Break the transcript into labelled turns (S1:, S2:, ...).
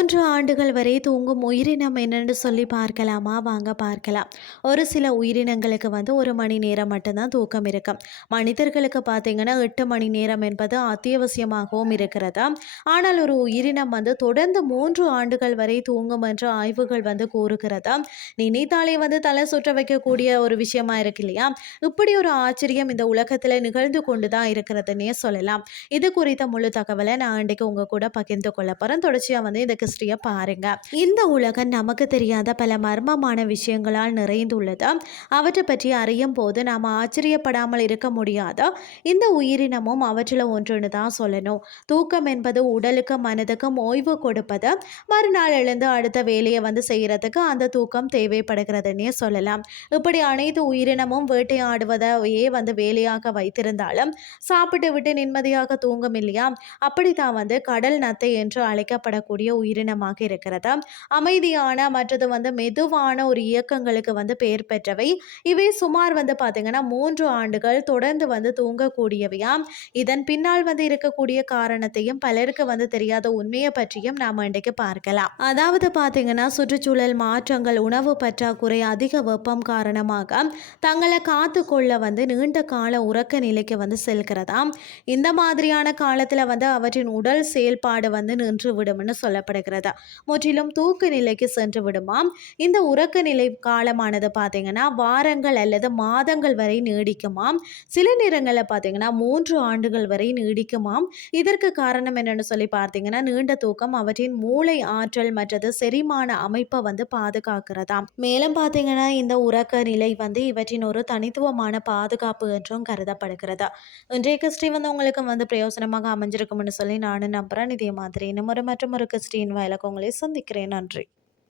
S1: மூன்று ஆண்டுகள் வரை தூங்கும் உயிரினம் என்னென்னு சொல்லி பார்க்கலாமா? வாங்க பார்க்கலாம். ஒரு சில உயிரினங்களுக்கு வந்து ஒரு மணி நேரம் மட்டும்தான் தூக்கம் இருக்கும். மனிதர்களுக்கு பார்த்தீங்கன்னா எட்டு மணி நேரம் என்பது அத்தியாவசியமாகவும் இருக்கிறதா? ஆனால் ஒரு உயிரினம் வந்து தொடர்ந்து மூன்று ஆண்டுகள் வரை தூங்கும் என்று ஆய்வுகள் வந்து கூறுகிறதா? நினைத்தாலே வந்து தலை சுற்ற வைக்கக்கூடிய ஒரு விஷயமா இருக்கு இல்லையா? இப்படி ஒரு ஆச்சரியம் இந்த உலகத்தில் நிகழ்ந்து கொண்டு தான் இருக்கிறதுனே சொல்லலாம். இது குறித்த முழு தகவலை நான் அன்றைக்கு உங்கள் கூட பகிர்ந்து கொள்ள போகிறேன் தொடர்ச்சியாக வந்து இந்த ஹிஸ்டரியை பாருங்க. இந்த உலகம் நமக்கு தெரியாத பல மர்மமான விஷயங்களால் நிறைந்துள்ளது. அவற்றை பற்றி அறியும் போது நாம் ஆச்சரியப்படாமல் இருக்க முடியாத? இந்த உயிரினமும் அவற்றில் ஒன்றுன்னு தான் சொல்லணும். தூக்கம் என்பது உடலுக்கும் மனதுக்கும் ஓய்வு கொடுப்பது மறுநாள் எழுந்து அடுத்த வேலையை வந்து செய்கிறதுக்கு அந்த தூக்கம் தேவைப்படுகிறதுன்னே சொல்லலாம். இப்படி அனைத்து உயிரினமும் வேட்டையாடுவதையே வந்து வேலையாக வைத்திருந்தாலும் சாப்பிட்டு விட்டு நிம்மதியாக தூங்கும் இல்லையா? அப்படித்தான் வந்து கடல் நத்தை என்று அழைக்கப்படக்கூடிய உயிரினமாக இருக்கிறது? அமைதியான மற்றது வந்து மெதுவான ஒரு இயக்கங்களுக்கு வந்து பெயர் பெற்றவை. இவை சுமார் வந்து பார்த்திங்கன்னா மூன்று ஆண்டுகள் தொடர்ந்து வந்து தூங்கக்கூடியவையாம் இதன் பின்னால் வந்து இருக்கக்கூடிய காரணத்தையும் பலருக்கு வந்து தெரியாத உண்மையை பற்றியும் நாம் இன்றைக்கு பார்க்கலாம். அதாவது பார்த்தீங்கன்னா சுற்றுச்சூழல் மாற்றங்கள் உணவு பற்றாக்குறை அதிக வெப்பம் காரணமாக தங்களை காத்து கொள்ள வந்து நீண்ட கால உறக்க நிலைக்கு வந்து செல்கிறதாம் இந்த மாதிரியான காலத்தில் வந்து அவற்றின் உடல் செயல்பாடு வந்து நின்று விடும்னு சொல்லப்படுகிறது. முற்றிலும் தூக்க நிலைக்கு சென்று விடுமாம் இந்த உறக்க நிலை காலமானது பார்த்தீங்கன்னா வாரங்கள் அல்லது மாதங்கள் வரை நீடிக்குமாம் சில நேரங்களில் பார்த்தீங்கன்னா மூன்று ஆண்டுகள் வரை நீடிக்குமாம் இதற்கு காரணம் என்னன்னு சொல்லி பார்த்தீங்கன்னா நீண்ட தூக்கம் அவற்றின் மூளை ஆற்றல் மற்றது செரிமான அமைப்பை வந்து பாதுகாக்கிறதாம் மேலும் பார்த்தீங்கன்னா இந்த உறக்க நிலை வந்து இவற்றின் ஒரு தனித்துவமான பாதுகாப்பு என்றும் கருதப்படுகிறது? இன்றைய கிறிஸ்டி வந்து உங்களுக்கு வந்து பிரயோசனமாக அமைஞ்சிருக்கும்னு சொல்லி நானும் நம்புகிறேன் இதே மாதிரி இன்னும் ஒரு மற்றும் ஒரு கிறிஸ்டின் வயலுக்கு உங்களை சந்திக்கிறேன். நன்றி.